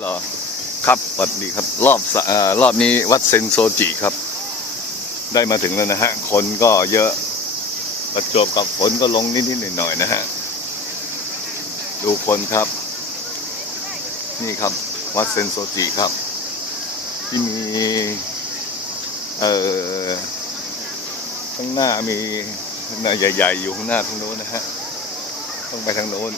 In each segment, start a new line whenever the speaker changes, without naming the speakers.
เหรอครับสวัสดีครับ รอบสะเอ่อรอบนี้วัดเซนโซจิครับ ได้มาถึงแล้วนะฮะ คนก็เยอะ ประจวบกับฝนก็ลงนิดๆหน่อยๆนะฮะ ดูคนครับ นี่ครับ วัดเซนโซจิครับ ที่มี เอ่อ ข้างหน้ามีหน้าใหญ่ ๆ อยู่ข้างหน้าทางโน้นนะฮะ ต้องไปทางโน้น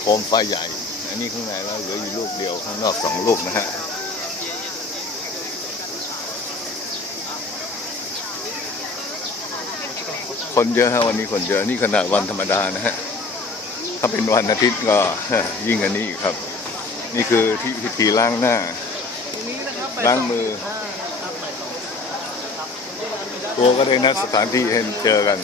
โคมไฟใหญ่อั นนี้ข้างในแล้วเหลืออยู่ลูกเดียวข้างนอกสองลูกนะฮะคนเยอะฮะวันนี้คนเยอะนี่ขนาดวันธรรมดานะฮะถ้าเป็นวันอาทิตย์ก็ยิ่งอันนี้อีกครับ นี่คือที่พิธีล้างหน้าล้างมือตัวก็ได้นัดสถานที่ให้เจอกัน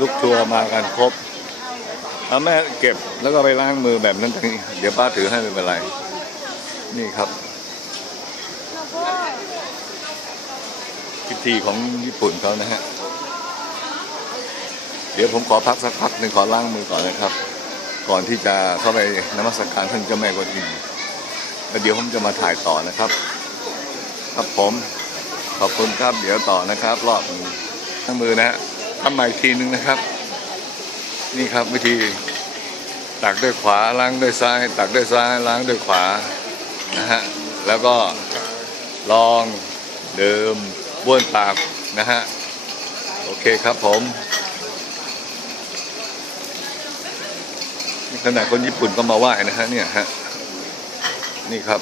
ลูกทัวร์มากันครบเอาแม่เก็บแล้วก็ไปล้างมือแบบนั้นตรงนี้เดี๋ยวป้าถือให้ไม่เป็นไร นี่ครับพิธีของญี่ปุ่นเขานะฮะ เดี๋ยวผมขอพักสักพักหนึ่งขอล้างมือก่อนนะครับ ก่อนที่จะเข้าไปนมัสการท่านเจ้าแม่กวนอิมแล้วเดี๋ยวผมจะมาถ่ายต่อนะครับ ครับผม ขอบคุณครับ เดี๋ยวต่อนะครับ รอบทั้งมือนะฮะ ทำใหม่อีกทีนึงนะครับ นี่ครับวิธีตักด้วยขวาล้างด้วยซ้าย ตักด้วยซ้ายล้างด้วยขวานะฮะแล้วก็ลองเดิมบ้วนปากนะฮะโอเคครับผมขนาดคนญี่ปุ่นก็มาไหว้นะฮะเนี่ยฮะนี่ครับ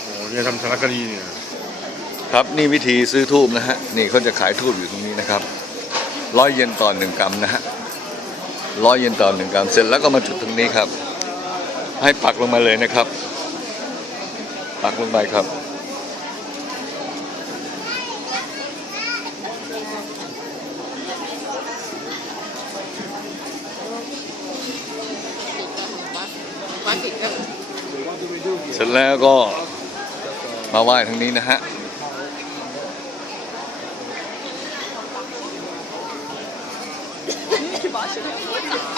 โอ้เนี่ยทำสารคดีเนี่ย
ครับนี่วิธีซื้อทูบนะฮะนี่เขาจะขายทูบอยู่ตรงนี้นะครับร้อยเยนต่อหนึ่งกรัมนะฮะร้อยเยนต่อหนึ่งกรัมเสร็จแล้วก็มาจุดตรงนี้ครับ ให้ปักลงมาเลยนะครับ ปักลงไปครับ เสร็จแล้วก็มาไหว้ทางนี้นะฮะ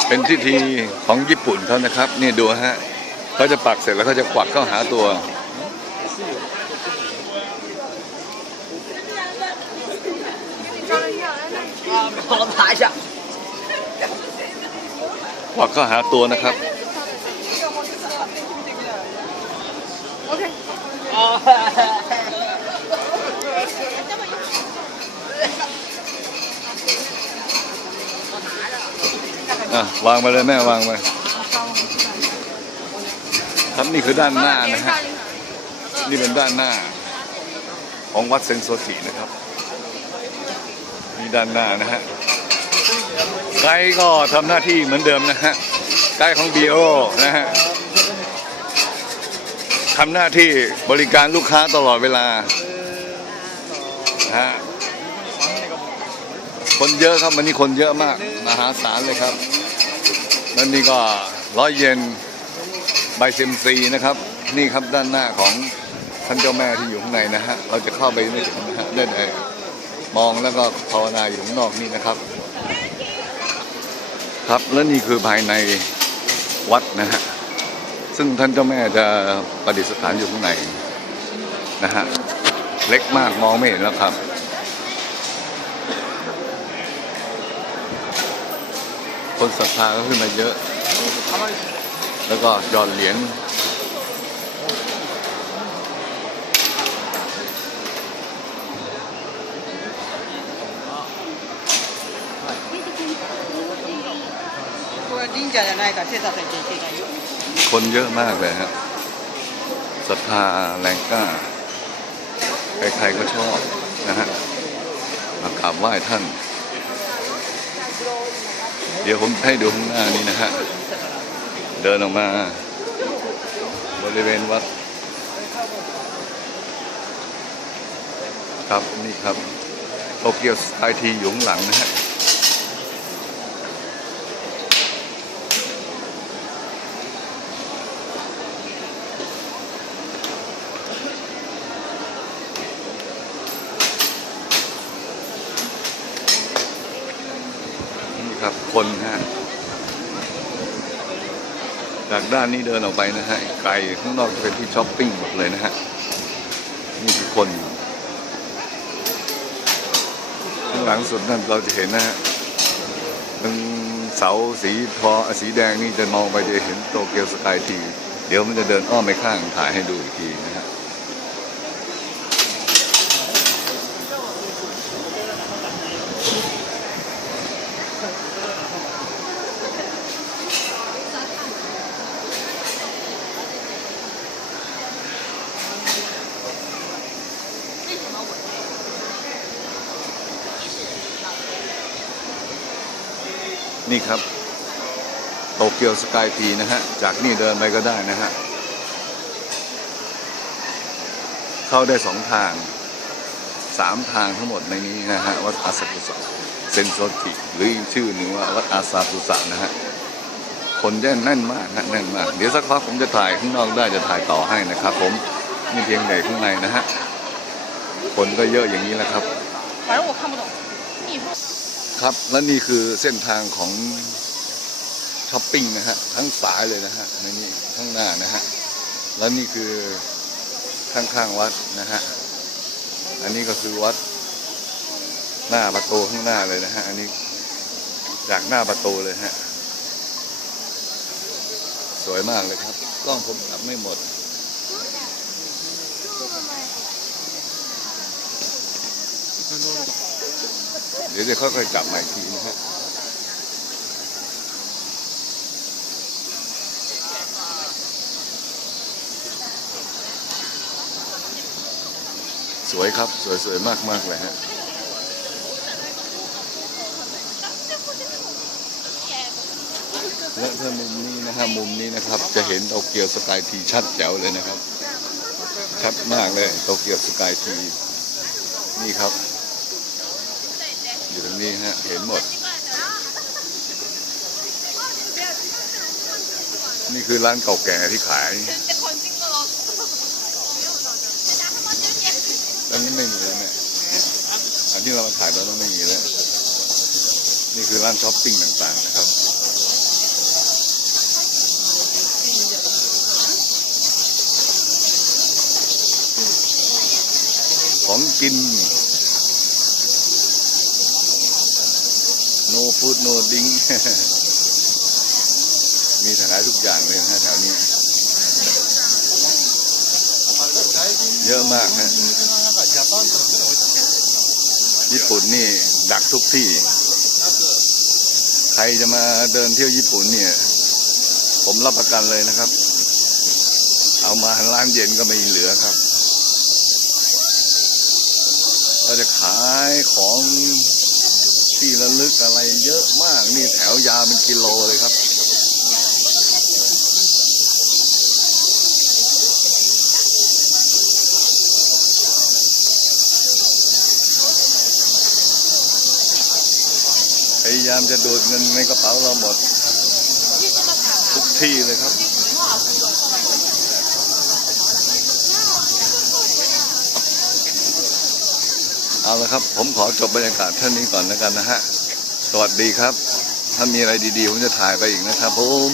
เป็นพิธีของญี่ปุ่นเขานะครับ นี่ดูฮะเขาจะปักเสร็จแล้วเขาจะควักเข้าหาตัว ควักเข้าหาตัวนะครับ
โอ
เคะวางไปเลยแม่วางไปครับนี่คือด้านหน้านะฮะนี่เป็นด้านหน้า ของวัดเซนโซจินะครับนี่ด้านหน้านะฮะไกด์ก็ทำหน้าที่เหมือนเดิมนะฮะไกด์ของบีโอนะฮะทำหน้าที่บริการลูกค้าตลอดเวลานะฮะคนเยอะครับวันนี้คนเยอะมากมหาศาลเลยครับ แล้วนี่ก็ร้อยเยนใบเซมซีนะครับ นี่ครับด้านหน้าของท่านเจ้าแม่ที่อยู่ข้างในนะฮะ เราจะเข้าไปไม่ถึงนะฮะได้แต่มองแล้วก็ภาวนาอยู่ข้างนอกนี่นะครับ ครับและนี่คือภายในวัดนะฮะ ซึ่งท่านเจ้าแม่จะประดิษฐานอยู่ข้างในนะฮะ เล็กมากมองไม่เห็นแล้วครับ คนศรัทธาก็ขึ้นมาเยอะ แล้วก็ยอดเหรียญคนเยอะมากเลยครับศรัทธาแรงกล้า ใครๆก็ชอบนะฮะมากรบไหว้ท่าน เดี๋ยวผมให้ดูข้างหน้านี้นะฮะ เดินออกมา บริเวณวัด ครับนี่ครับโตเกียวสกายทีอยู่ข้างหลังนะฮะ ครับคนฮะจากด้านนี้เดินออกไปนะฮะไกลข้างนอกจะเป็นที่ช้อปปิ้งหมดเลยนะฮะนี่คือคนข้างหลังสุดนั่นเราจะเห็นนะฮะตรงเสาสีทอสีแดงนี่จะมองไปจะเห็นโตเกียวสกายที เดี๋ยวมันจะเดินอ้อมไปข้างถ่ายให้ดูอีกทีนะฮะ นี่ครับโตเกียวสกายทีนะฮะ จากนี่เดินไปก็ได้นะฮะ เข้าได้สองทางสามทางทั้งหมดในนี้นะฮะ วัดอาซากุสะเซนโซจิหรือชื่อหนึ่งว่าวัดอาซากุสะนะฮะ คนแน่นมากฮะแน่นมาก เดี๋ยวสักพักผมจะถ่ายข้างนอกได้จะถ่ายต่อให้นะครับผมนี่เพียงแต่ข้างในนะฮะ คนก็เยอะอย่างนี้แหละครับ ครับและนี่คือเส้นทางของช้อปปิ้งนะฮะทั้งสายเลยนะฮะในนี้ข้างหน้านะฮะและนี่คือข้างๆวัดนะฮะอันนี้ก็คือวัดหน้าประตูข้างหน้าเลยนะฮะอันนี้จากหน้าประตูเลยฮะสวยมากเลยครับกล้องผมจับไม่หมด เดี๋ยวจะค่อยๆกลับมาอีกทีนะฮะสวยครับ สวยๆมากๆเลยฮะและถ้ามุมนี้นะฮะมุมนี้นะครับ จะเห็นโตเกียวสกายทีชัดแจ๋วเลยนะครับ ชัดมากเลยโตเกียวสกายที นี่ครับ อยู่ตรงนี้ฮะเห็นหมด นี่คือร้านเก่าแก่ที่ขายตอนนี้ไม่มีแล้วเนี่ยอันที่เรามาถ่ายตอนนั้นไม่มีแล้วนี่คือร้านช้อปปิ้งต่างๆนะครับของกิน no food no drink มีขายทุกอย่างเลยนะฮะแถวนี้ เยอะมากฮะญี่ปุ่นนี่ดักทุกที่ ใครจะมาเดินเที่ยวญี่ปุ่นเนี่ย ผมรับประกันเลยนะครับ เอามาร้านเย็นก็ไม่เหลือครับ ก็จะขายของ ที่ระลึกอะไรเยอะมากนี่แถวยาวเป็นกิโลเลยครับพยายามจะดูดเงินในกระเป๋าเราหมด ทุกที่เลยครับ เอาละครับ ผมขอจบบรรยากาศเท่านี้ก่อนแล้วกันนะฮะ สวัสดีครับ ถ้ามีอะไรดีๆ ผมจะถ่ายไปอีกนะครับผม